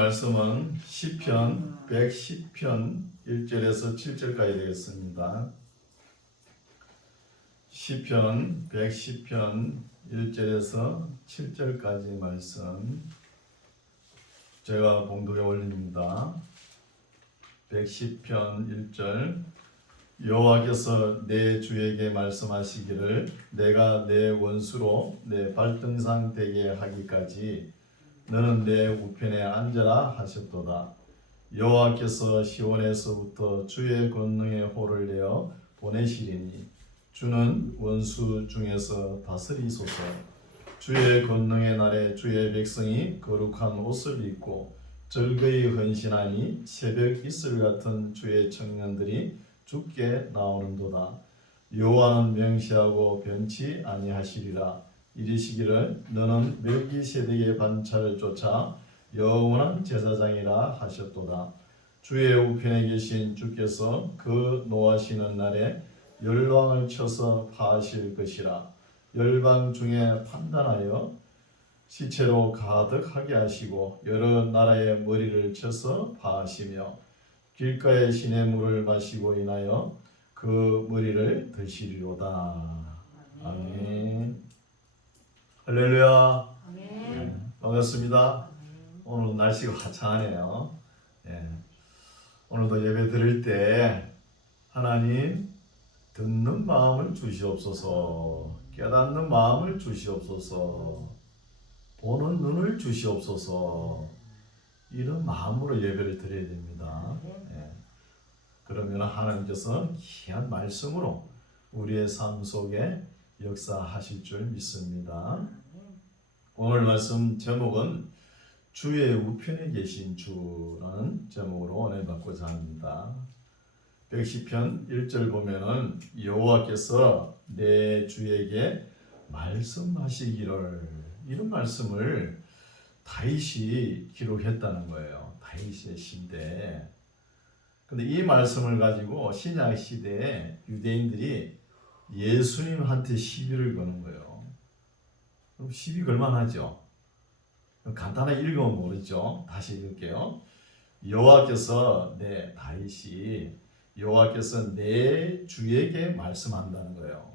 말씀은 시편 110편 1절에서 7절까지 되겠습니다. 시편 110편 1절에서 7절까지 말씀 제가 봉독에 올립니다. 110편 1절 여호와께서 내 주에게 말씀하시기를 내가 내 원수로 내 발등상 되게 하기까지 너는 내 우편에 앉아라 하셨도다. 여호와께서 시온에서부터 주의 권능의 호를 내어 보내시리니 주는 원수 중에서 다스리소서. 주의 권능의 날에 주의 백성이 거룩한 옷을 입고 절거히 헌신하니 새벽 이슬 같은 주의 청년들이 주께 나오는도다. 여호와는 명시하고 변치 아니하시리라. 이르시기를 너는 멜기세덱의 반차를 쫓아 영원한 제사장이라 하셨도다. 주의 우편에 계신 주께서 그 노하시는 날에 열왕을 쳐서 파하실 것이라. 열방 중에 판단하여 시체로 가득하게 하시고 여러 나라의 머리를 쳐서 파하시며 길가의 시냇물을 마시고 인하여 그 머리를 드시리로다. 아멘. 할렐루야. 네, 반갑습니다. 오늘 날씨가 화창하네요. 오늘도 예배 드릴 때 하나님 듣는 마음을 주시옵소서, 깨닫는 마음을 주시옵소서, 보는 눈을 주시옵소서, 이런 마음으로 예배를 드려야 됩니다. 그러면 하나님께서 귀한 말씀으로 우리의 삶 속에 역사하실 줄 믿습니다. 오늘 말씀 제목은 주의 우편에 계신 주라는 제목으로 은혜 받고자 합니다. 110편 1절 보면은 여호와께서 내 주에게 말씀하시기를, 이런 말씀을 다윗이 기록했다는 거예요. 다윗의 시대. 근데 이 말씀을 가지고 신약 시대에 유대인들이 예수님한테 시비를 거는 거예요. 그럼 시비 걸만하죠. 간단하게 읽으면 모르죠. 다시 읽을게요. 여호와께서 다윗이 여호와께서 내 주에게 말씀한다는 거예요.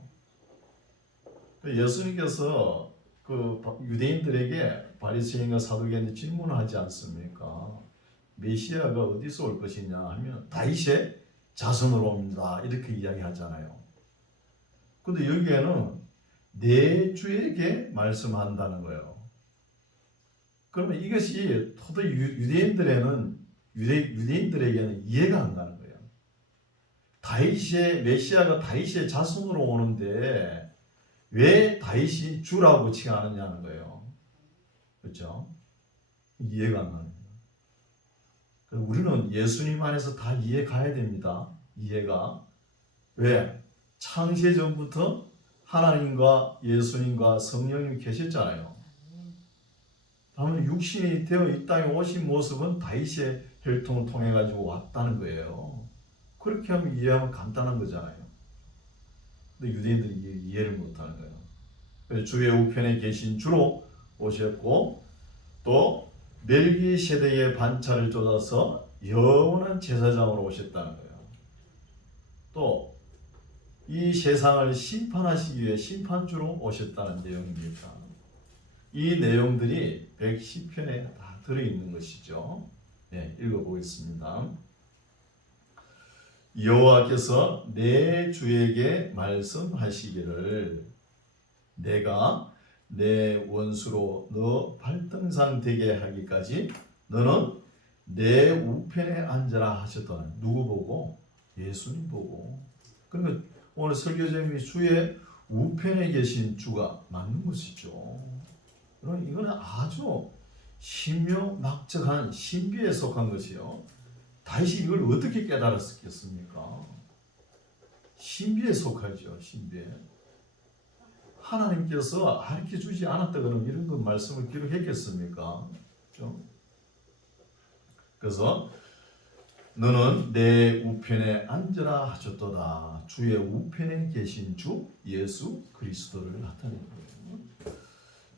예수님께서 그 유대인들에게 바리새인과 사두개인들 질문을 하지 않습니까? 메시아가 어디서 올 것이냐 하면 다윗의 자손으로 옵니다, 이렇게 이야기하잖아요. 근데 여기에는 내 주에게 말씀한다는 거예요. 그러면 이것이 도저히 유대인들에게는 이해가 안 가는 거예요. 메시아가 다윗의 자손으로 오는데 왜 다윗이 주라고 칭하느냐는 거예요. 그렇죠? 이해가 안 가는 거예요. 우리는 예수님 안에서 다 이해 가야 됩니다. 이해가. 왜? 창세 전부터 하나님과 예수님과 성령님이 계셨잖아요. 다만 육신이 되어 이 땅에 오신 모습은 다윗의 혈통을 통해 가지고 왔다는 거예요. 그렇게 하면 이해하면 간단한 거잖아요. 근데 유대인들이 이해를 못하는 거예요. 그래서 주의 우편에 계신 주로 오셨고 또 멜기세덱의 반차를 쫓아서 영원한 제사장으로 오셨다는 거예요. 또 이 세상을 심판하시기 위해 심판주로 오셨다는 내용입니다. 이 내용들이 110편에 다 들어있는 것이죠. 읽어보겠습니다. 여호와께서 내 주에게 말씀하시기를 내가 내 원수로 너 발등상 되게 하기까지 너는 내 우편에 앉아라 하셨다. 누구 보고? 예수님 보고. 그러니까 오늘 설교 제목이 주의 우편에 계신 주가 맞는 것이죠. 이거는 아주 신묘막적한 신비에 속한 것이요. 다윗이 이걸 어떻게 깨달았겠습니까? 신비에 속하죠. 신비에. 하나님께서 가르쳐 주지 않았다고는 이런 그 말씀을 기록했겠습니까? 그렇죠? 그래서 너는 내 우편에 앉으라 하셨도다. 주의 우편에 계신 주 예수 그리스도를 나타낸 거예요.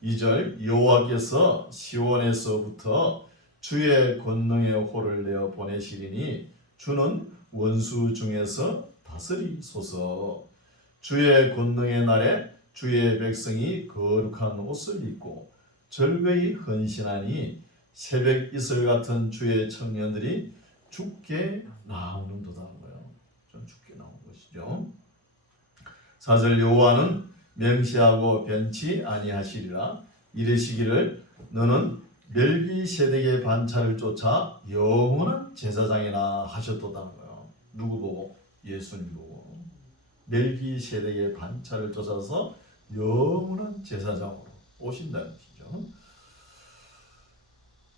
2절 여호와께서 시온에서부터 주의 권능의 호를 내어 보내시리니 주는 원수 중에서 다스리소서. 주의 권능의 날에 주의 백성이 거룩한 옷을 입고 절거히 헌신하니 새벽 이슬 같은 주의 청년들이 죽게 나오는도다는 거예요. 좀 죽게 나오는 것이죠. 4절 여호와는 맹세하고 변치 아니하시리라. 이르시기를 너는 멜기세덱의 반차를 쫓아 영원한 제사장이라 하셨도다는 거예요. 누구 보고? 예수님 보고. 멜기세덱의 반차를 쫓아서 영원한 제사장으로 오신다는 것이죠.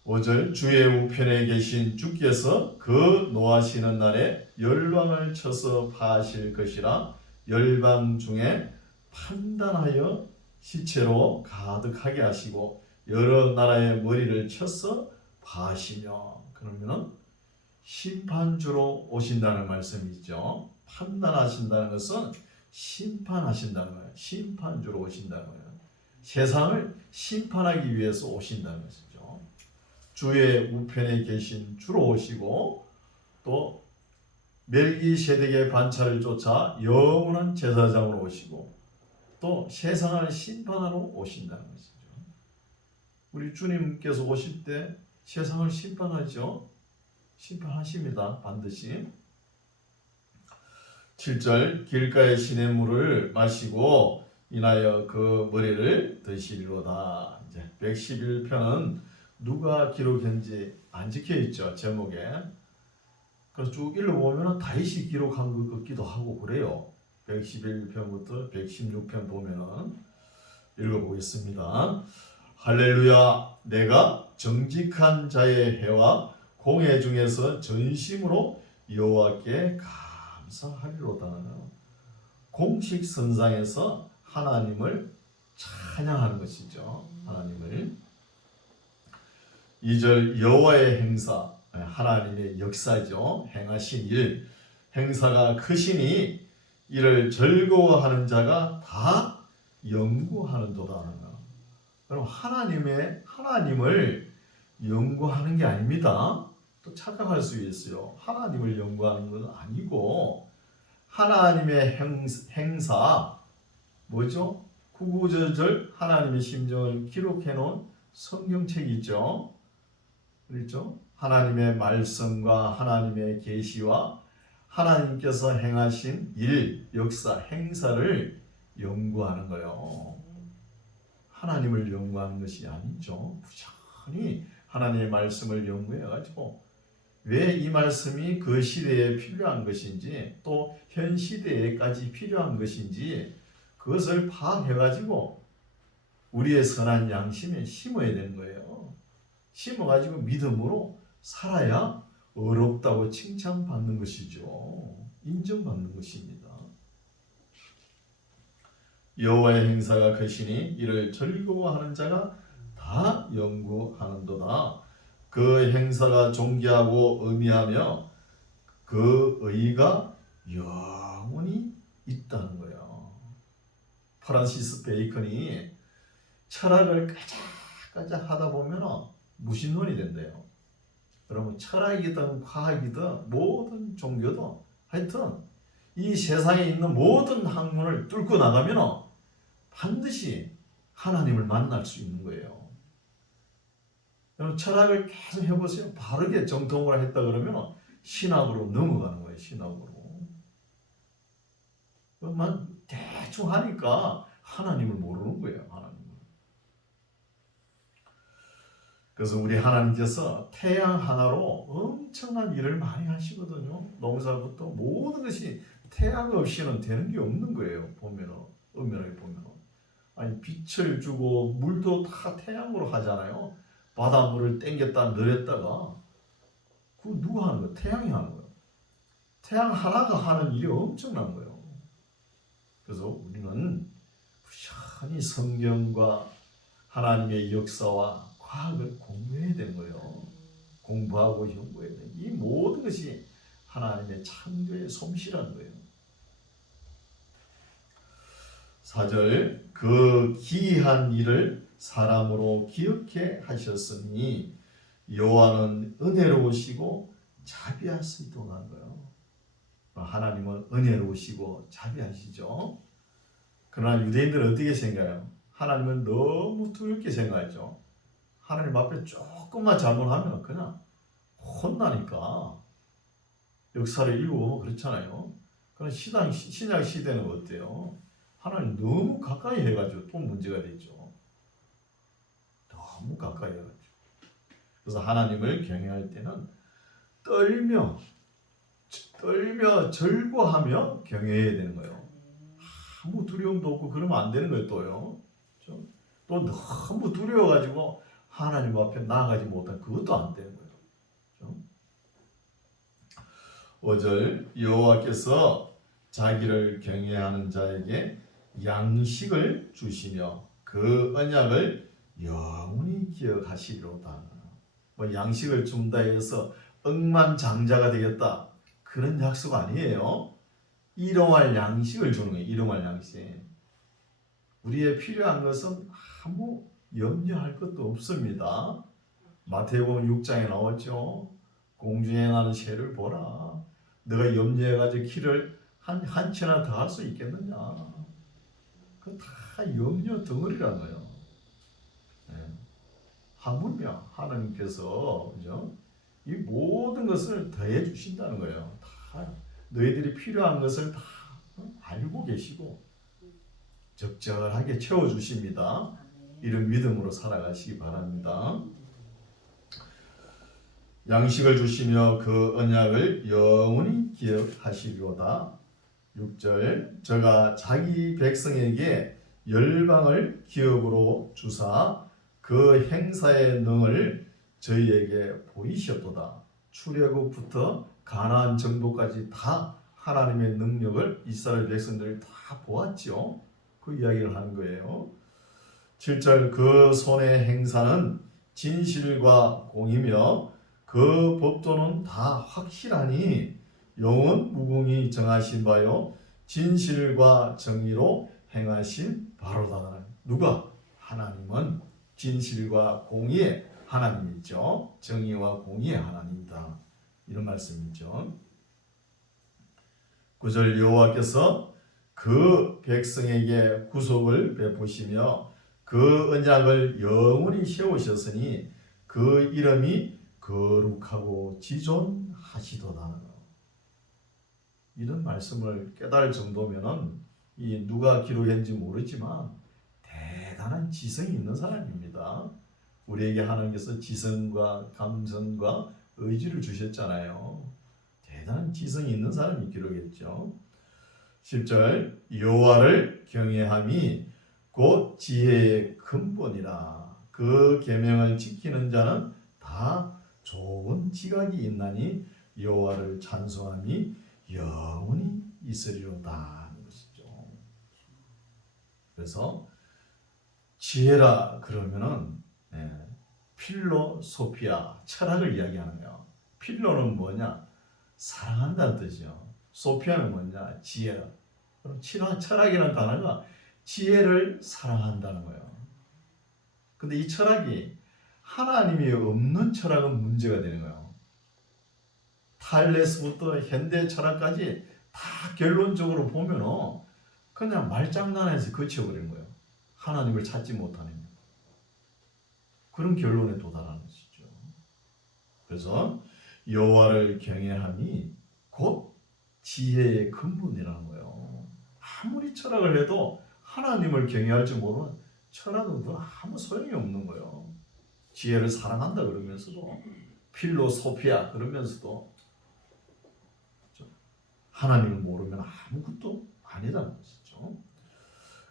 5절 주의 우편에 계신 주께서 그 노하시는 날에 열방을 쳐서 파하실 것이라. 열방 중에 판단하여 시체로 가득하게 하시고 여러 나라의 머리를 쳐서 파하시며. 그러면은 심판주로 오신다는 말씀이죠. 판단하신다는 것은 심판하신다는 거예요. 심판주로 오신다는 거예요. 세상을 심판하기 위해서 오신다는 것이죠. 주의 우편에 계신 주로 오시고 또 멜기세덱의 반차를 쫓아 영원한 제사장으로 오시고 또 세상을 심판하러 오신다는 것이죠. 우리 주님께서 오실 때 세상을 심판하죠. 심판하십니다. 반드시. 7절 길가의 시냇물을 마시고 인하여 그 머리를 드시리로다. 이제 111편은 누가 기록했는지 안 적혀 있죠. 제목에. 그래서 쭉 읽어보면 다윗이 기록한 것 같기도 하고 그래요. 111편부터 116편 보면은 읽어보겠습니다. 할렐루야. 내가 정직한 자의 해와 공회 중에서 전심으로 여호와께 감사하리로다. 공식 선상에서 하나님을 찬양하는 것이죠. 하나님을. 2절 여호와의 행사, 하나님의 역사죠. 행하신 일, 행사가 크시니 이를 즐거워하는 자가 다 연구하는도다. 그럼 하나님을 연구하는 게 아닙니다. 또 착각할 수 있어요. 하나님을 연구하는 건 아니고 하나님의 행사 뭐죠? 구구절절 하나님의 심정을 기록해 놓은 성경책이 있죠. 그렇죠? 하나님의 말씀과 하나님의 계시와 하나님께서 행하신 일, 역사, 행사를 연구하는 거예요. 하나님을 연구하는 것이 아니죠. 부지런히 하나님의 말씀을 연구해가지고 왜 이 말씀이 그 시대에 필요한 것인지 또 현 시대에까지 필요한 것인지 그것을 파악해가지고 우리의 선한 양심에 심어야 되는 거예요. 심어가지고 믿음으로 살아야 어렵다고 칭찬받는 것이죠. 인정받는 것입니다. 여호와의 행사가 크시니 이를 즐거워하는 자가 다 연구하는도다. 그 행사가 존귀하고 의미하며 그 의가 영원히 있다는 거예요. 프란시스 베이컨이 철학을 까작까작 하다 보면 무신론이 된대요. 여러분 철학이든 과학이든 모든 종교도 하여튼 이 세상에 있는 모든 학문을 뚫고 나가면 반드시 하나님을 만날 수 있는 거예요. 여러분 철학을 계속 해보세요. 바르게 정통으로 했다 그러면 신학으로 넘어가는 거예요. 신학으로. 그만 대충 하니까 하나님을 모르는 거예요. 하나님을. 그래서 우리 하나님께서 태양 하나로 엄청난 일을 많이 하시거든요. 농사부터 모든 것이 태양 없이는 되는 게 없는 거예요. 보면은 엄연하게 보면은 아니 빛을 주고 물도 다 태양으로 하잖아요. 바닷물을 땡겼다 내렸다가 그거 누가 하는 거예요? 태양이 하는 거예요. 태양 하나가 하는 일이 엄청난 거예요. 그래서 우리는 부지런히 성경과 하나님의 역사와 과학을 공부해야 되는 거예요. 공부하고 연구해야 돼요. 이 모든 것이 하나님의 창조의 솜씨라는 거예요. 4절 그 기이한 일을 사람으로 기억해 하셨으니 여호와는 은혜로우시고 자비하시도다 거예요. 하나님은 은혜로우시고 자비하시죠. 그러나 유대인들은 어떻게 생각해요? 하나님은 너무 두렵게 생각하죠. 하나님 앞에 조금만 잘못하면 그냥 혼나니까. 역사를 읽어보면 그렇잖아요. 그런 신약 시대는 어때요? 하나님 너무 가까이 해가지고 또 문제가 됐죠. 너무 가까이 해가지고. 그래서 하나님을 경외할 때는 떨며 절구하며 경외해야 되는 거예요. 아무 두려움도 없고 그러면 안 되는 거예요. 또요. 그렇죠? 또 너무 두려워가지고 하나님 앞에 나아가지 못한 그것도 안 되는 거예요. 그렇죠? 5절 여호와께서 자기를 경외하는 자에게 양식을 주시며 그 언약을 영원히 기억하시리로다. 뭐 양식을 준다 해서 억만장자가 되겠다 그런 약속 아니에요. 일용할 양식을 주는 거예요. 일용할 양식. 우리의 필요한 것은 아무 염려할 것도 없습니다. 마태복음 6장에 나왔죠. 공중에 나는 새를 보라. 너가 염려해가지고 키를 한 채나 더 할 수 있겠느냐. 그거 다 염려 덩어리라는 거예요. 네. 하물며 하나님께서 그죠? 이 모든 것을 더해 주신다는 거예요. 다 너희들이 필요한 것을 다 알고 계시고 적절하게 채워 주십니다. 이런 믿음으로 살아가시기 바랍니다. 양식을 주시며 그 언약을 영원히 기억하시리로다. 6절 저가 자기 백성에게 열방을 기업으로 주사 그 행사의 능을 저희에게 보이셨도다. 출애굽부터 가나안 정복까지 다 하나님의 능력을 이스라엘 백성들이 다 보았죠. 그 이야기를 하는 거예요. 7절 그 손의 행사는 진실과 공이며 그 법도는 다 확실하니 영원 무궁히 정하신 바요 진실과 정의로 행하신 바로다. 누가? 하나님은 진실과 공의의 하나님이죠. 정의와 공의의 하나님이다. 이런 말씀이죠. 9절 여호와께서 그 백성에게 구속을 베푸시며 그 언약을 영원히 세우셨으니 그 이름이 거룩하고 지존하시도다. 이런 말씀을 깨달을 정도면은 이 누가 기록했는지 모르지만 대단한 지성이 있는 사람입니다. 우리에게 하나님께서 지성과 감성과 의지를 주셨잖아요. 대단한 지성이 있는 사람이 기록했죠. 10절 여호와를 경외함이 곧 지혜의 근본이라. 그 계명을 지키는 자는 다 좋은 지각이 있나니 여호와를 찬송함이 영원히 있으리로다 하는 것이죠. 그래서 지혜라 그러면은 필로소피아 철학을 이야기하는 거예요. 필로는 뭐냐? 사랑한다는 뜻이요. 소피아는 뭐냐? 지혜라. 그럼 철학이라는 단어가 지혜를 사랑한다는 거예요. 근데 이 철학이 하나님이 없는 철학은 문제가 되는 거예요. 탈레스부터 현대 철학까지 다 결론적으로 보면은 그냥 말장난에서 그쳐버리는 거예요. 하나님을 찾지 못하는 그런 결론에 도달하는 것이죠. 그래서 여호와를 경외함이 곧 지혜의 근본이라는 거예요. 아무리 철학을 해도 하나님을 경외할 줄 모르는 철학은 아무 소용이 없는 거예요. 지혜를 사랑한다 그러면서도 필로소피아 그러면서도 하나님을 모르면 아무것도 아니라는 것이죠.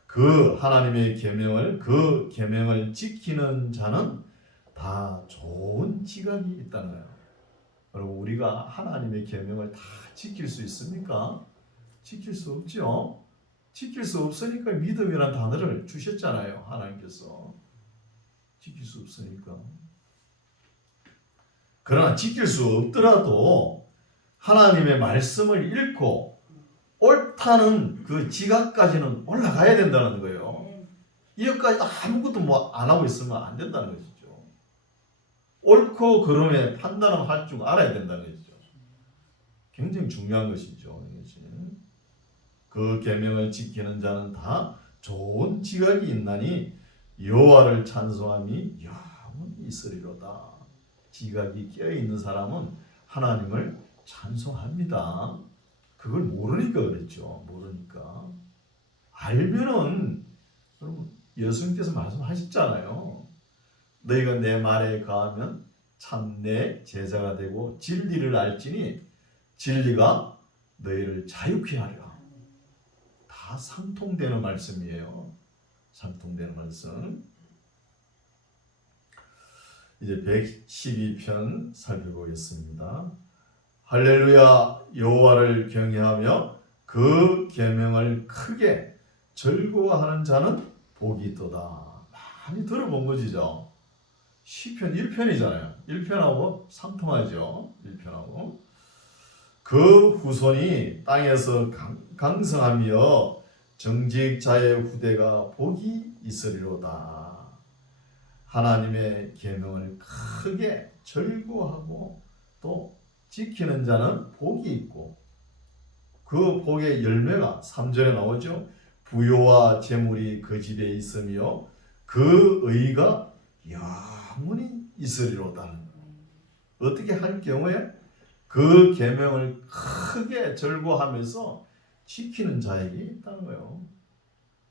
그 하나님의 계명을 지키는 자는 다 좋은 지각이 있다는 거예요. 여러분 우리가 하나님의 계명을 다 지킬 수 있습니까? 지킬 수 없죠. 지킬 수 없으니까 믿음이라는 단어를 주셨잖아요. 하나님께서 지킬 수 없으니까. 그러나 지킬 수 없더라도 하나님의 말씀을 읽고 옳다는 그 지각까지는 올라가야 된다는 거예요. 이것까지 아무것도 안 하고 있으면 안 된다는 것이죠. 옳고 그름의 판단을 할 줄 알아야 된다는 거죠. 굉장히 중요한 것이죠. 그 계명을 지키는 자는 다 좋은 지각이 있나니 여호와를 찬송함이 영원히 있으리로다. 지각이 껴있는 사람은 하나님을 찬송합니다. 그걸 모르니까 그랬죠. 모르니까. 알면은 여러분 예수님께서 말씀하셨잖아요. 너희가 내 말에 거하면 참 내 제자가 되고 진리를 알지니 진리가 너희를 자유케 하리라. 다 상통되는 말씀이에요. 상통되는 말씀. 이제 112편 살펴보겠습니다. 할렐루야. 여호와를 경외하며 그 계명을 크게 즐거워하는 자는 복이 있도다. 많이 들어본 것이죠. 시편 1편이잖아요. 1편하고 상통하죠. 1편하고. 그 후손이 땅에서 강성하며 정직자의 후대가 복이 있으리로다. 하나님의 계명을 크게 즐거워하고 또 지키는 자는 복이 있고 그 복의 열매가 3절에 나오죠. 부요와 재물이 그 집에 있으며 그 의가 영원히 있으리로다. 어떻게 할 경우에 그 계명을 크게 즐거워하면서 지키는 자에게 있다는 거예요.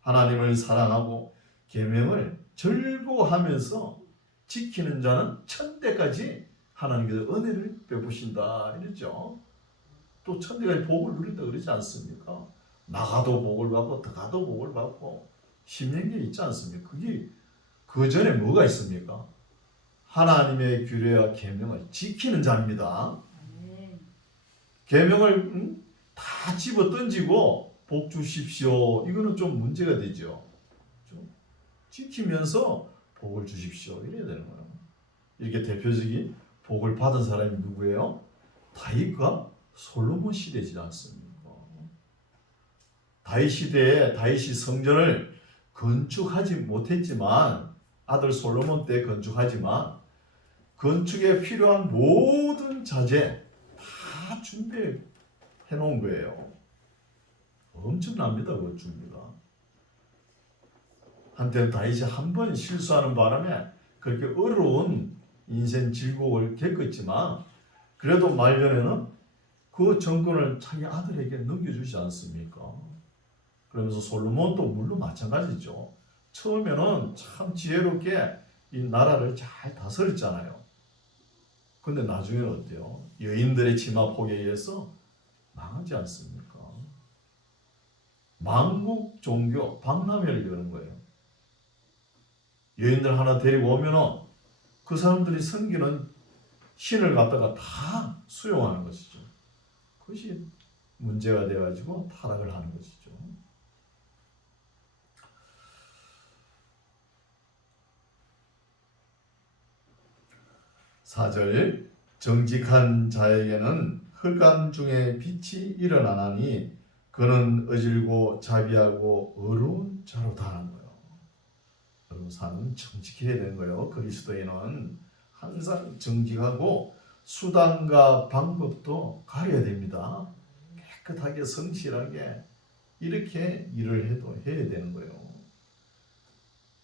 하나님을 사랑하고 계명을 즐거워하면서 지키는 자는 천대까지 하나님께서 은혜를 베푸신다 이랬죠. 또 천대까지 복을 누린다 그러지 않습니까? 나가도 복을 받고 들어가도 복을 받고 십년기에 있지 않습니까? 그게 그 전에 뭐가 있습니까? 하나님의 규례와 계명을 지키는 자입니다. 계명을 다 집어 던지고 복 주십시오. 이거는 좀 문제가 되죠. 좀 지키면서 복을 주십시오. 이래야 되는 거예요. 이렇게 대표적인 복을 받은 사람이 누구예요? 다윗과 솔로몬 시대지 않습니까? 다윗 시대에 다윗이 성전을 건축하지 못했지만 아들 솔로몬 때 건축하지만 건축에 필요한 모든 자재 다 준비해 놓은 거예요. 엄청납니다. 그 준비가. 한때는 다윗이 한 번 실수하는 바람에 그렇게 어려운 인생 질곡을 겪었지만 그래도 말년에는 그 정권을 자기 아들에게 넘겨주지 않습니까? 그러면서 솔로몬도 물론 마찬가지죠. 처음에는 참 지혜롭게 이 나라를 잘 다스렸잖아요. 근데 나중에는 어때요? 여인들의 치마폭에 의해서 망하지 않습니까? 망국 종교 박람회를 여는 거예요. 여인들 하나 데리고 오면은 그 사람들이 섬기는 신을 갖다가 다 수용하는 것이죠. 그것이 문제가 돼가지고 타락을 하는 것이죠. 4절 정직한 자에게는 흑암 중에 빛이 일어나나니 그는 어질고 자비하고 어려운 자로다 하는 거예요. 여러분 삶은 정직해야 되는 거예요. 그리스도인은 항상 정직하고 수단과 방법도 가려야 됩니다. 깨끗하게 성실하게 이렇게 일을 해야 되는 거예요.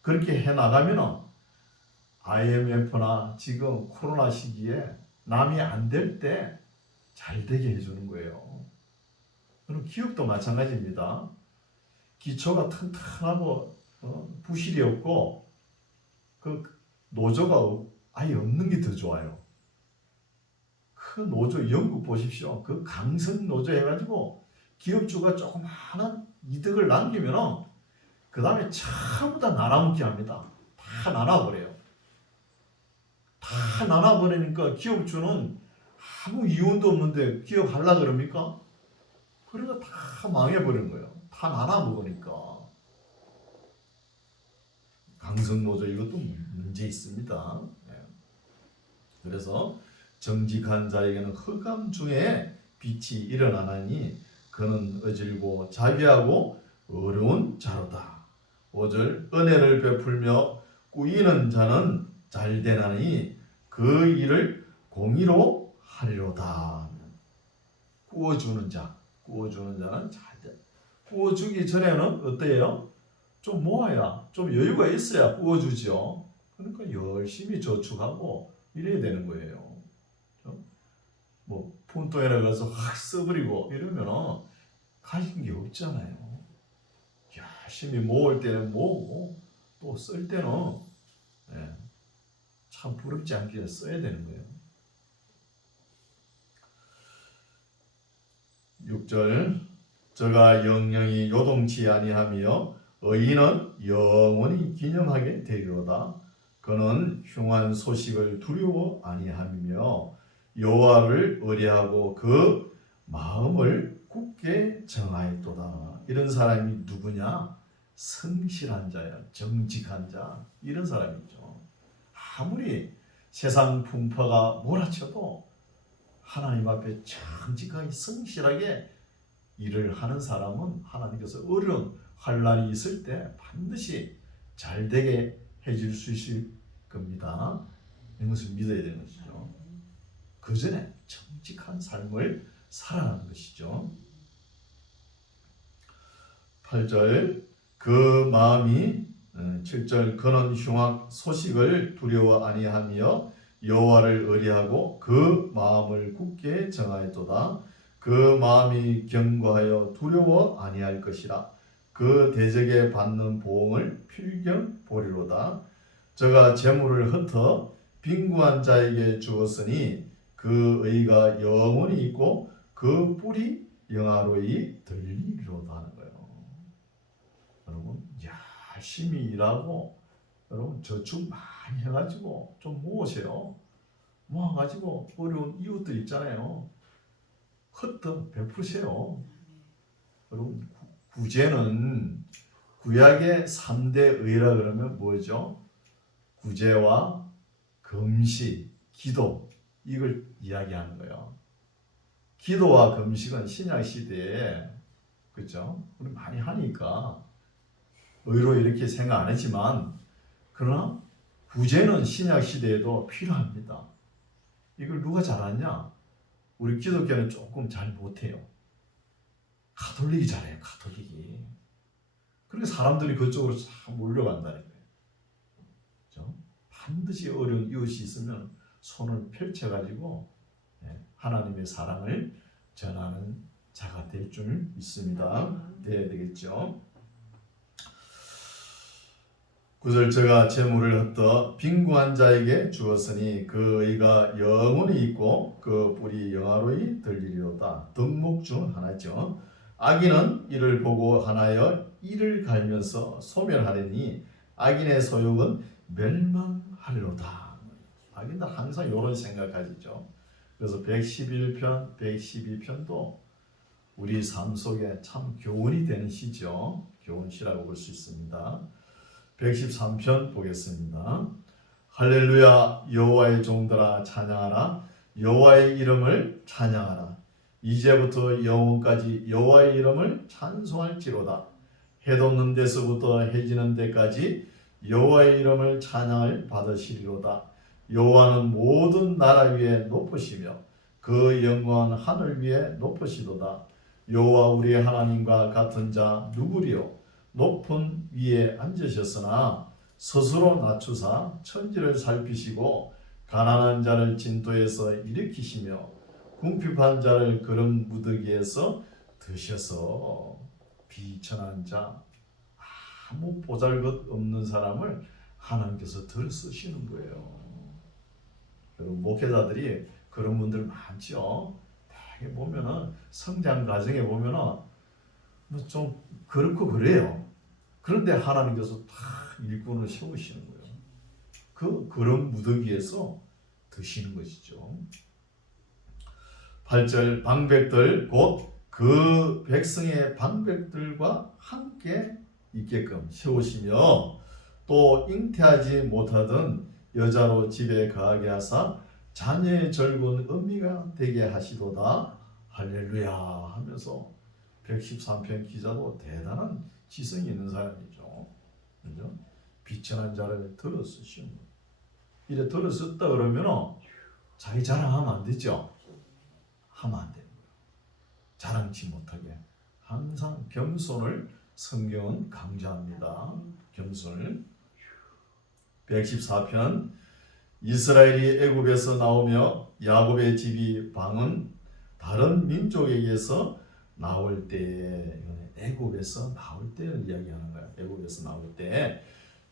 그렇게 해나가면 IMF나 지금 코로나 시기에 남이 안 될 때 잘 되게 해주는 거예요. 그럼 기업도 마찬가지입니다. 기초가 튼튼하고 부실이 없고 그 노조가 아예 없는 게 더 좋아요. 그 노조 영국 보십시오. 그 강성 노조 해가지고 기업주가 조그마한 이득을 남기면 그 다음에 전부 다 나눠먹기 합니다. 다 나눠버려요. 다 나눠버리니까 기업주는 아무 이윤도 없는데 기업하려고 그럽니까? 그러니까 다 망해버리는 거예요. 다 나눠먹으니까. 강성노조 이것도 문제 있습니다. 그래서 정직한 자에게는 흑암 중에 빛이 일어나나니 그는 어질고 자비하고 어려운 자로다. 5절 은혜를 베풀며 꾸이는 자는 잘 되나니 그 일을 공의로 하리로다. 구워주는 자는 잘돼. 구워주기 전에는 어때요? 좀 모아야, 좀 여유가 있어야 구워주죠. 그러니까 열심히 저축하고 이래야 되는 거예요. 뭐 푼돈에다 가서 확 써버리고 이러면은 가진 게 없잖아요. 열심히 모을 때는 모으고 또 쓸 때는 참 부럽지 않게 써야 되는 거예요. 6절 저가 영영이 요동치 아니하며 의인은 영원히 기념하게 되리로다. 그는 흉한 소식을 두려워 아니하며 여호와를 의뢰하고 그 마음을 굳게 정하였도다. 이런 사람이 누구냐? 성실한 자야, 정직한 자, 이런 사람이죠. 아무리 세상 풍파가 몰아쳐도 하나님 앞에 정직하게 성실하게 일을 하는 사람은 하나님께서 어려운 환난이 있을 때 반드시 잘 되게 해줄 수 있을 겁니다. 이것을 믿어야 되는 것이죠. 그 전에 정직한 삶을 살아가는 것이죠. 8절 그 마음이 7절 그는 흉악 소식을 두려워 아니하며 여호와를 의뢰하고 그 마음을 굳게 정하였도다. 그 마음이 견고하여 두려워 아니할 것이라. 그 대적에 받는 보응을 필경 보리로다. 저가 재물을 흩어 빈구한 자에게 주었으니 그 의가 영원히 있고 그 뿔이 영화로이 들리리로다 하는 거예요. 여러분 열심히 일하고 여러분 저축 많이 해가지고 좀 모으세요. 모아가지고 어려운 이웃들 있잖아요. 흩어 베푸세요. 여러분 구제는 구약의 3대 의라 그러면 뭐죠? 구제와 금식, 기도 이걸 이야기하는 거예요. 기도와 금식은 신약 시대에 그렇죠? 우리 많이 하니까 의로 이렇게 생각 안 했지만 그러나 구제는 신약 시대에도 필요합니다. 이걸 누가 잘하냐? 우리 기독교는 조금 잘 못해요. 가톨릭이 잘해요. 가톨릭이. 그러니까 사람들이 그쪽으로 참 몰려간다는 거예요. 그렇죠? 반드시 어려운 이웃이 있으면 손을 펼쳐가지고 하나님의 사랑을 전하는 자가 될 줄 믿습니다. 돼야 되겠죠. 9절 저가 재물을 흩어 빈구한 자에게 주었으니 그 의가 영원히 있고 그 뿔이 영화로이 들리리로다. 덕목 중 하나죠. 악인은 이를 보고 하나여 이를 갈면서 소멸하려니 악인의 소욕은 멸망하리로다. 악인들 항상 이런 생각하시죠. 그래서 111편, 112편도 우리 삶 속에 참 교훈이 되는 시죠. 교훈시라고 볼 수 있습니다. 113편 보겠습니다. 할렐루야 여호와의 종들아 찬양하라. 여호와의 이름을 찬양하라. 이제부터 영원까지 여호와의 이름을 찬송할지로다. 해 돋는 데서부터 해 지는 데까지 여호와의 이름을 찬양을 받으시리로다. 여호와는 모든 나라 위에 높으시며 그 영광은 하늘 위에 높으시도다. 여호와 우리 하나님과 같은 자 누구리요? 높은 위에 앉으셨으나 스스로 낮추사 천지를 살피시고 가난한 자를 진토에서 일으키시며 궁핍한 자를 그런 무더기에서 드셔서 비천한 자 아무 보잘것없는 사람을 하나님께서 들어 쓰시는 거예요. 여러분 목회자들이 그런 분들 많죠. 되게 보면은 성장 과정에 보면은 뭐 좀 그렇고 그래요. 그런데 하나님께서 다 일꾼을 세우시는 거예요. 그런 무더기에서 드시는 것이죠. 8절 방백들 곧 그 백성의 방백들과 함께 있게끔 세우시며 또 잉태하지 못하던 여자로 집에 거하게 하사 자녀의 젊은 은미가 되게 하시도다. 할렐루야 하면서 113편 기자도 대단한 지성이 있는 사람이죠. 그죠? 비천한 자를 들어 쓰시는 거예요. 이래 들었었다 그러면 자기 자랑하면 안 되죠. 하면 안 돼요. 자랑치 못하게 항상 겸손을 성경은 강조합니다. 겸손을. 114편 이스라엘이 애굽에서 나오며 야곱의 집이 방은 다른 민족에게서 나올 때에, 애굽에서 나올 때를 이야기하는 거예요. 애굽에서 나올 때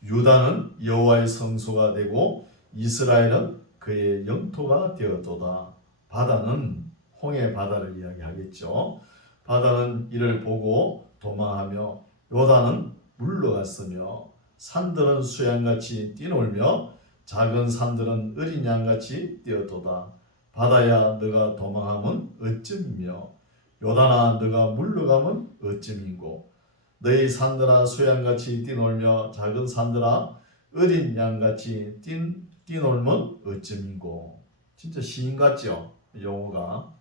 유다는 여호와의 성소가 되고 이스라엘은 그의 영토가 되었도다. 바다는 홍해 바다를 이야기하겠죠. 바다는 이를 보고 도망하며 요단은 물러갔으며 산들은 수양같이 뛰놀며 작은 산들은 어린 양같이 뛰어도다. 바다야 너가 도망하면 어쩜이며 요단아 너가 물러가면 어쩜인고 너희 산들아 수양같이 뛰놀며 작은 산들아 어린 양같이 뛰놀면 어쩜인고. 진짜 시인 같죠? 용어가.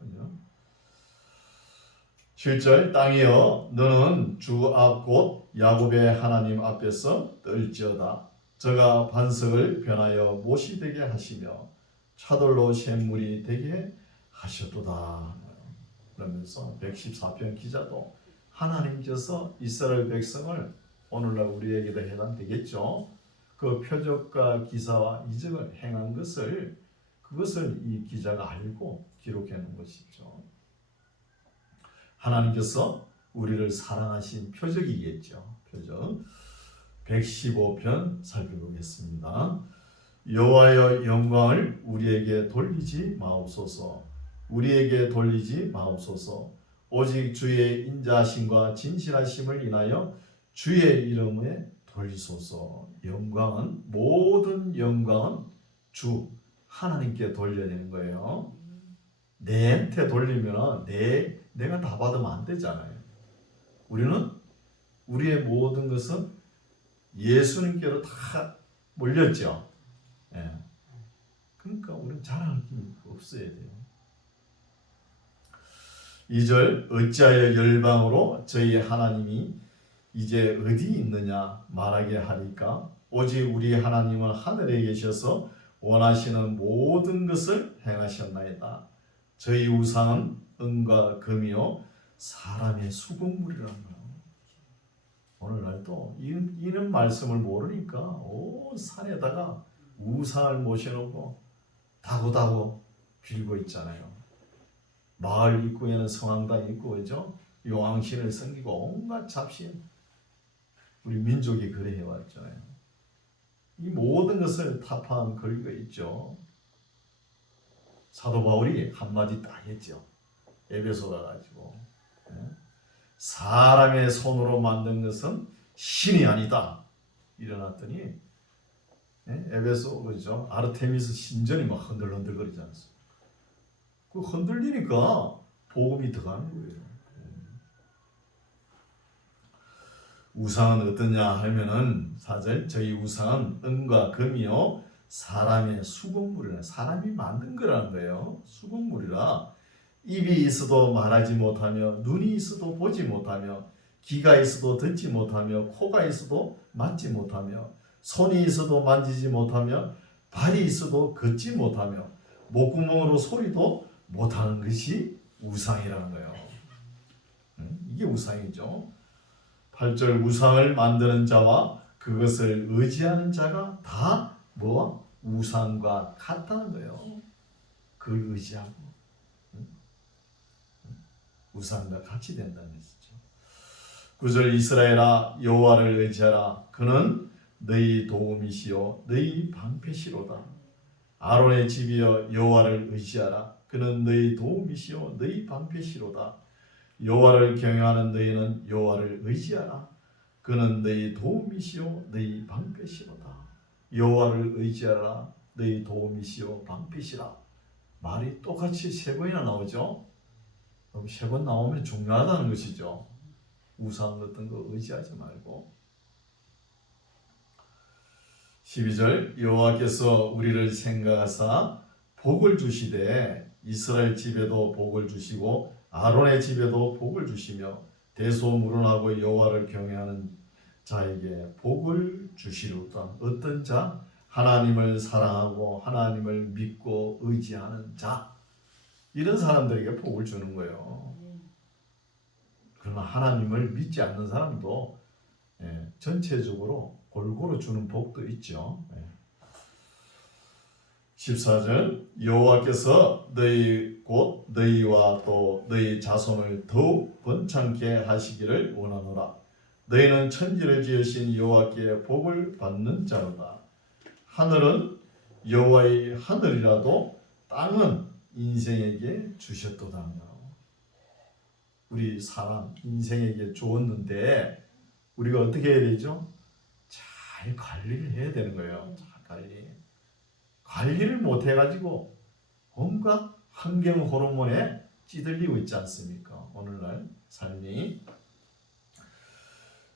7절 땅이여 너는 주 앞 곧 야곱의 하나님 앞에서 떨지어다. 저가 반석을 변하여 못이 되게 하시며 차돌로 샘물이 되게 하셨도다. 그러면서 114편 기자도 하나님께서 이스라엘 백성을 오늘날 우리에게도 해당되겠죠. 그 표적과 기사와 이적을 행한 것을 그것을 이 기자가 알고 기록해 놓은 것이죠. 하나님께서 우리를 사랑하신 표적이겠죠. 표적. 115편 살펴보겠습니다. 여호와여 영광을 우리에게 돌리지 마옵소서. 우리에게 돌리지 마옵소서. 오직 주의 인자하심과 진실하심을 인하여 주의 이름에 돌리소서. 영광은 모든 영광은 주 하나님께 돌려야 되는 거예요. 내한테 돌리면 내가 다 받으면 안 되잖아요. 우리는 우리의 모든 것은 예수님께로 다 몰렸죠. 예. 그러니까 우리는 자랑할 게 없어야 돼요. 2절 어찌하여 열방으로 저희 하나님이 이제 어디 있느냐 말하게 하리까. 오직 우리 하나님은 하늘에 계셔서 원하시는 모든 것을 행하셨나이다. 저희 우상은 은과 금이요 사람의 수공물이라는 거예요. 오늘날도 이런 말씀을 모르니까 온 산에다가 우상을 모셔놓고 다고다고 빌고 있잖아요. 마을 입구에는 성황당 있고 그죠? 용왕신을 섬기고 온갖 잡신. 우리 민족이 그래 해왔잖아요. 이 모든 것을 타파한 권리가 있죠. 사도 바울이 한마디 딱 했죠. 에베소 가가지고 사람의 손으로 만든 것은 신이 아니다. 일어났더니 에베소 그죠? 아르테미스 신전이 막 흔들흔들거리지 않습니까? 그 흔들리니까 복음이 들어가는 거예요. 우상은 어떠냐 하면은 4절 저희 우상은 은과 금이요 사람의 수공물이라 사람이 만든 거라는 거예요. 수공물이라 입이 있어도 말하지 못하며 눈이 있어도 보지 못하며 귀가 있어도 듣지 못하며 코가 있어도 맞지 못하며 손이 있어도 만지지 못하며 발이 있어도 걷지 못하며 목구멍으로 소리도 못하는 것이 우상이라는 거예요. 이게 우상이죠. 8절 우상을 만드는 자와 그것을 의지하는 자가 다 뭐와 우상과 같다는 거예요. 그걸 의지하고 우상과 같이 된다는 것이죠. 9절 이스라엘아 여호와를 의지하라. 그는 너희 도움이시요 너희 방패시로다. 아론의 집이여 여호와를 의지하라. 그는 너희 도움이시요 너희 방패시로다. 여호와를 경외하는 너희는 여호와를 의지하라. 그는 너희 도움이시요 너희 방패시로다. 여호와를 의지하라. 너희 도움이시요 방패시라. 말이 똑같이 세 번이나 나오죠. 그럼 세 번 나오면 중요하다는 것이죠. 우상 같은 거 의지하지 말고. 12절 여호와께서 우리를 생각하사 복을 주시되 이스라엘 집에도 복을 주시고 아론의 집에도 복을 주시며 대소무론하고 여호와를 경외하는 자에게 복을 주시리로다. 어떤 자? 하나님을 사랑하고 하나님을 믿고 의지하는 자, 이런 사람들에게 복을 주는 거예요. 그러나 하나님을 믿지 않는 사람도 전체적으로 골고루 주는 복도 있죠. 14절 여호와께서 너희 곧 너희와 또 너희 자손을 더욱 번창케 하시기를 원하노라. 너희는 천지를 지으신 여호와께 복을 받는 자로다. 하늘은 여호와의 하늘이라도 땅은 인생에게 주셨도다. 우리 사람 인생에게 주었는데 우리가 어떻게 해야 되죠? 잘 관리를 해야 되는 거예요. 잘 관리를 못 해가지고 온갖 환경 호르몬에 찌들리고 있지 않습니까? 오늘날 삶이.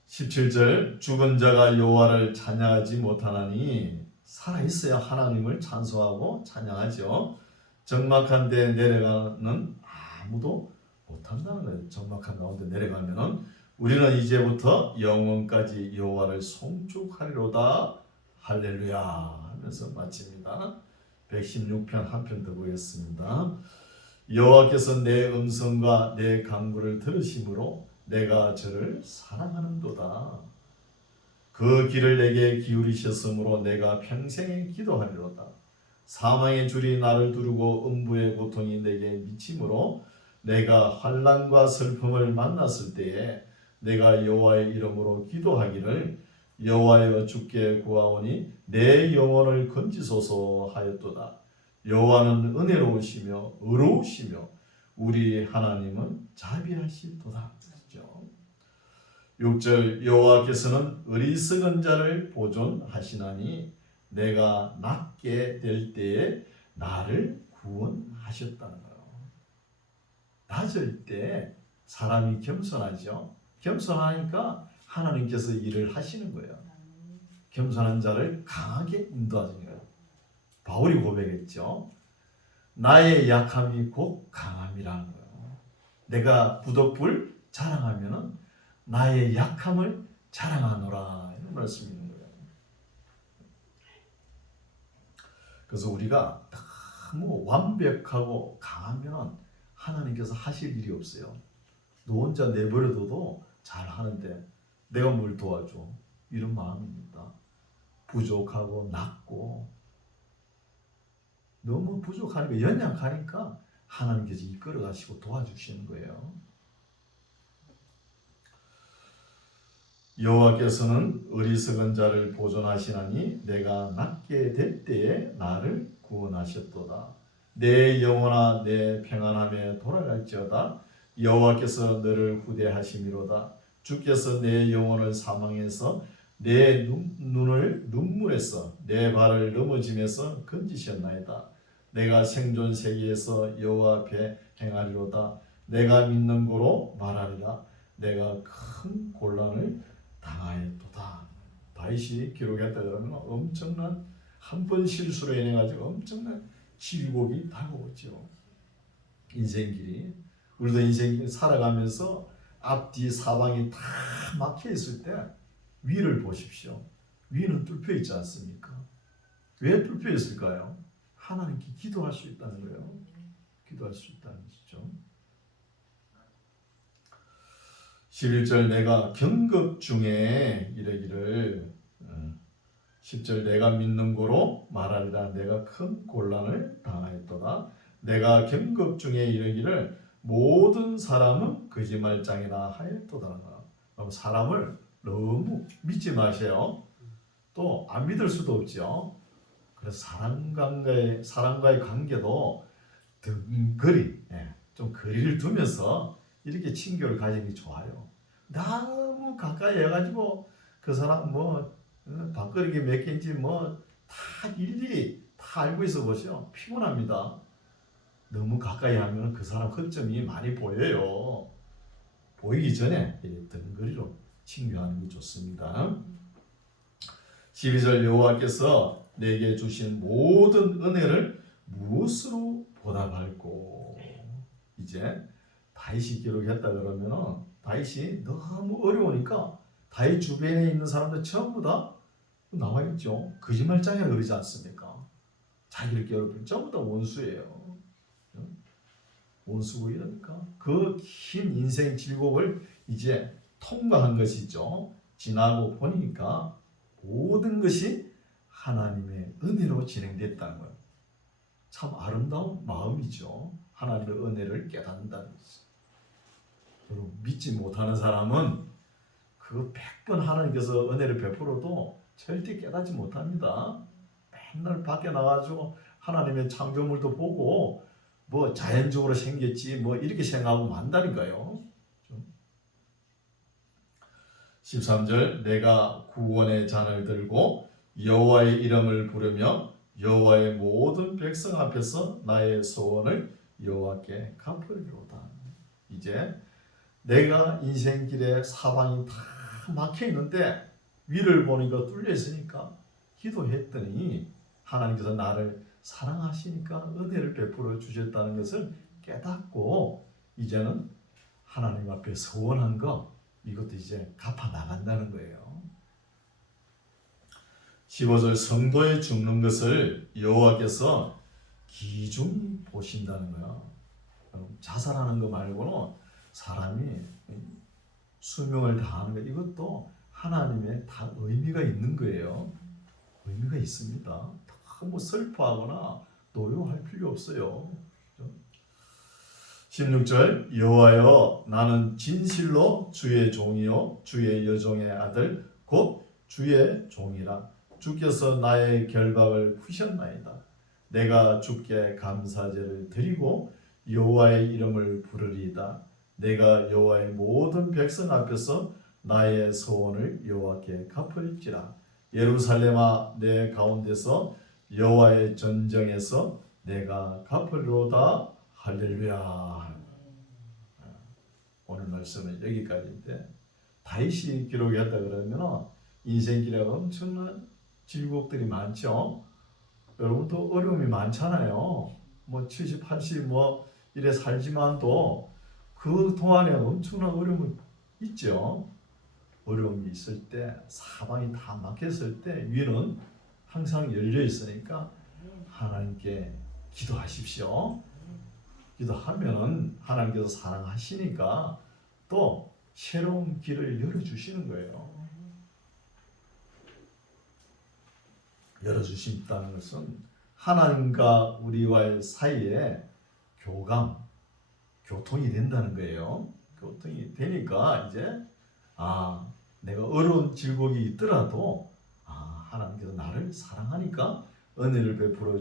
17절 죽은 자가 여호와를 찬양하지 못하나니 살아있어야 하나님을 찬송하고 찬양하죠. 적막한 데 내려가는 아무도 못한다는 거예요. 적막한 가운데 내려가면은 우리는 이제부터 영원까지 여호와를 송축하리로다. 할렐루야 하면서 마칩니다. 116편 한 편 더 보겠습니다. 여호와께서 내 음성과 내 간구를 들으심으로 내가 저를 사랑하는도다. 그 길을 내게 기울이셨으므로 내가 평생에 기도하리로다. 사망의 줄이 나를 두르고 음부의 고통이 내게 미치므로 내가 환난과 슬픔을 만났을 때에 내가 여호와의 이름으로 기도하기를 여호와여 주께 구하오니 내 영혼을 건지소서 하였도다. 여호와는 은혜로우시며 의로우시며 우리 하나님은 자비하시도다. 6절 여호와께서는 어리석은 자를 보존하시나니 내가 낮게 될 때에 나를 구원하셨다는 거예요. 낮을 때 사람이 겸손하죠. 겸손하니까 하나님께서 일을 하시는 거예요. 겸손한 자를 강하게 인도하시는 거예요. 바울이 고백했죠. 나의 약함이 곧 강함이라는 거예요. 내가 부덕불 자랑하면은 나의 약함을 자랑하노라 이런 말씀이 있는 거예요. 그래서 우리가 너무 완벽하고 강하면 하나님께서 하실 일이 없어요. 너 혼자 내버려둬도 잘 하는데 내가 뭘 도와줘? 이런 마음입니다. 부족하고 낮고 너무 부족하니까 연약하니까 하나님께서 이끌어 가시고 도와주시는 거예요. 여호와께서는 어리석은 자를 보존하시나니 내가 낮게 될 때에 나를 구원하셨도다. 내 영혼아 내 평안함에 돌아갈지어다. 여호와께서 너를 후대하심이로다. 주께서 내 영혼을 사망해서 내 눈을 눈물에서 내 발을 넘어짐에서 건지셨나이다. 내가 생존 세계에서 여호와 앞에 행하리로다. 내가 믿는 고로 말하리라. 내가 큰 곤란을 당하였도다. 다윗이 기록했다 그러면 엄청난 한 번 실수로 인해 가지고 엄청난 질곡이 다가오죠. 인생길이. 우리도 인생길 살아가면서 앞뒤 사방이 다 막혀 있을 때 위를 보십시오. 위는 뚫혀 있지 않습니까? 왜 뚫혀 있을까요? 하나님께 기도할 수 있다는 거예요. 기도할 수 있다는 것이죠. 11절 내가 경급 중에 이르기를 10절 내가 믿는 고로 말하리라. 내가 큰 곤란을 당하였도다. 내가 경급 중에 이르기를 모든 사람은 거짓말장이라 하였도다. 그럼 사람을 너무 믿지 마세요. 또 안 믿을 수도 없죠. 그래서 사람과의 관계도 등 좀 거리를 두면서 이렇게 친교를 가지는 게 좋아요. 너무 가까이 해가지고 그 사람 밥그릇이 몇 개인지 다 일일이 다 알고 있어 보세요. 피곤합니다. 너무 가까이 하면 그 사람 허점이 많이 보여요. 보이기 전에 등거리로 친교하는 게 좋습니다. 12절 여호와께서 내게 주신 모든 은혜를 무엇으로 보답할꼬. 이제 다윗이 기록했다 그러면은 다윗이 너무 어려우니까 다윗 주변에 있는 사람들 전부 다 나와 있죠. 거짓말장애를 그러지 않습니까? 자기를 괴롭히는 전부 다 원수예요. 원수고 이러니까 그 긴 인생 질곡을 이제 통과한 것이죠. 지나고 보니까 모든 것이 하나님의 은혜로 진행됐다는 거예요. 참 아름다운 마음이죠. 하나님의 은혜를 깨닫는다는 것이. 여러분, 믿지 못하는 사람은 그 100번 하나님께서 은혜를 베풀어도 절대 깨닫지 못합니다. 맨날 밖에 나가지고 하나님의 창조물도 보고 뭐 자연적으로 생겼지 뭐 이렇게 생각하고 만다니까요. 13절 내가 구원의 잔을 들고 여호와의 이름을 부르며 여호와의 모든 백성 앞에서 나의 소원을 여호와께 갚으리로다. 이제 내가 인생길에 사방이 다 막혀 있는데 위를 보니까 뚫려 있으니까 기도했더니 하나님께서 나를 사랑하시니까 은혜를 베풀어 주셨다는 것을 깨닫고 이제는 하나님 앞에 소원한 거 이것도 이제 갚아 나간다는 거예요. 15절 성도의 죽는 것을 여호와께서 기중히 보신다는 거야. 자살하는 거 말고는 사람이 수명을 다하는 것 이것도 하나님의 다 의미가 있는 거예요. 의미가 있습니다. 다 뭐 슬퍼하거나 노여할 필요 없어요. 16절 여호와여 나는 진실로 주의 종이요 주의 여종의 아들 곧 주의 종이라 주께서 나의 결박을 푸셨나이다. 내가 주께 감사제를 드리고 여호와의 이름을 부르리이다. 내가 여호와의 모든 백성 앞에서 나의 소원을 여호와께 갚을지라. 예루살렘아 내 가운데서 여호와의 전정에서 내가 갚으리로다. 할렐루야. 오늘 말씀은 여기까지인데 다윗이 기록했다 그러면 인생길에 엄청난 질곡들이 많죠. 여러분도 어려움이 많잖아요. 뭐 70, 80 뭐 이래 살지만도 그 동안에 엄청난 어려움이 있죠. 어려움이 있을 때 사방이 다 막혔을 때 위는 항상 열려 있으니까 하나님께 기도하십시오. 기도하면은 하나님께서 사랑하시니까 또 새로운 길을 열어주시는 거예요. 열어주신다는 것은 하나님과 우리와의 사이에 교통이 된다는 거예요. 교통이 되니까 이제 내가 어려운 질곡이 있더라도 하나님께서 나를 사랑하니까 은혜를 베풀어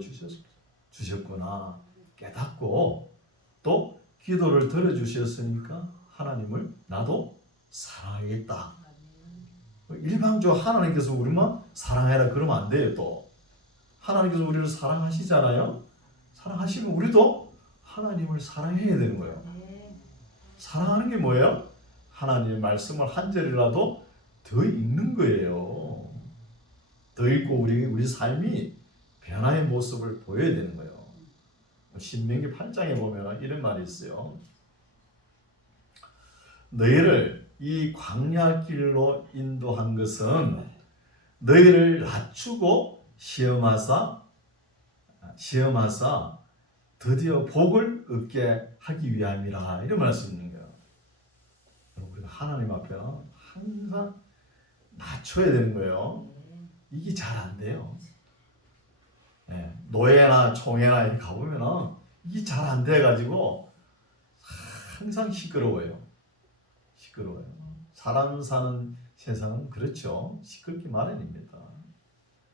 주셨구나 깨닫고 또 기도를 들어주셨으니까 하나님을 나도 사랑하겠다. 일방적으로 하나님께서 우리만 사랑해라 그러면 안 돼요. 또 하나님께서 우리를 사랑하시잖아요. 사랑하시면 우리도 하나님을 사랑해야 되는 거예요. 사랑하는 게 뭐예요? 하나님의 말씀을 한 절이라도 더 읽는 거예요. 더 읽고 우리 삶이 변화의 모습을 보여야 되는 거예요. 신명기 8장에 보면 이런 말이 있어요. 너희를 이 광야길로 인도한 것은 너희를 낮추고 시험하사 드디어 복을 얻게 하기 위함이라 이런 말씀이 있는 거예요. 우리가 하나님 앞에는 항상 낮춰야 되는 거예요. 이게 잘 안 돼요. 노예나 총회나 이렇게 가보면은 이게 잘 안 돼가지고 항상 시끄러워요. 사람 사는 세상은 그렇죠. 시끄럽기 마련입니다.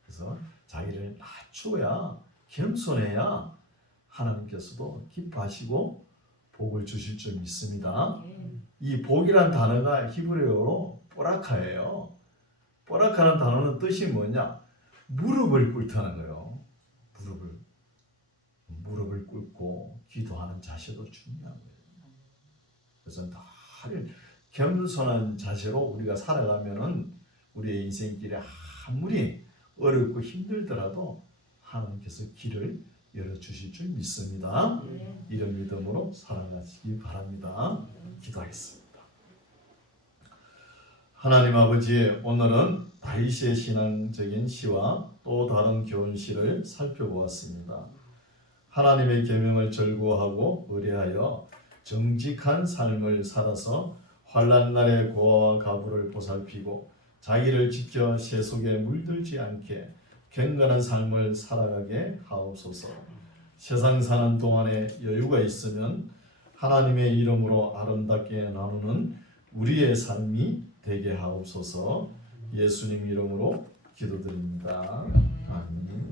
그래서 자기를 낮추어야 겸손해야 하나님께서도 기뻐하시고 복을 주실 줄 믿습니다. 이 복이란 단어가 히브리어로 뽀라카예요. 뽀라카라는 단어는 뜻이 뭐냐? 무릎을 꿇다는 거예요. 무릎을 꿇고 기도하는 자세도 중요한 거예요. 그래서 늘 겸손한 자세로 우리가 살아가면은 우리의 인생길에 아무리 어렵고 힘들더라도 하나님께서 길을 열어주실 줄 믿습니다. 이런 믿음으로 살아가시기 바랍니다. 기도하겠습니다. 하나님 아버지, 오늘은 다윗의 신앙적인 시와 또 다른 교훈시를 살펴보았습니다. 하나님의 계명을 절구하고 의뢰하여 정직한 삶을 살아서 환난 날의 고아와 가부를 보살피고 자기를 지켜 세속에 물들지 않게 경건한 삶을 살아가게 하옵소서. 세상 사는 동안에 여유가 있으면 하나님의 이름으로 아름답게 나누는 우리의 삶이 되게 하옵소서. 예수님 이름으로 기도드립니다. 아멘.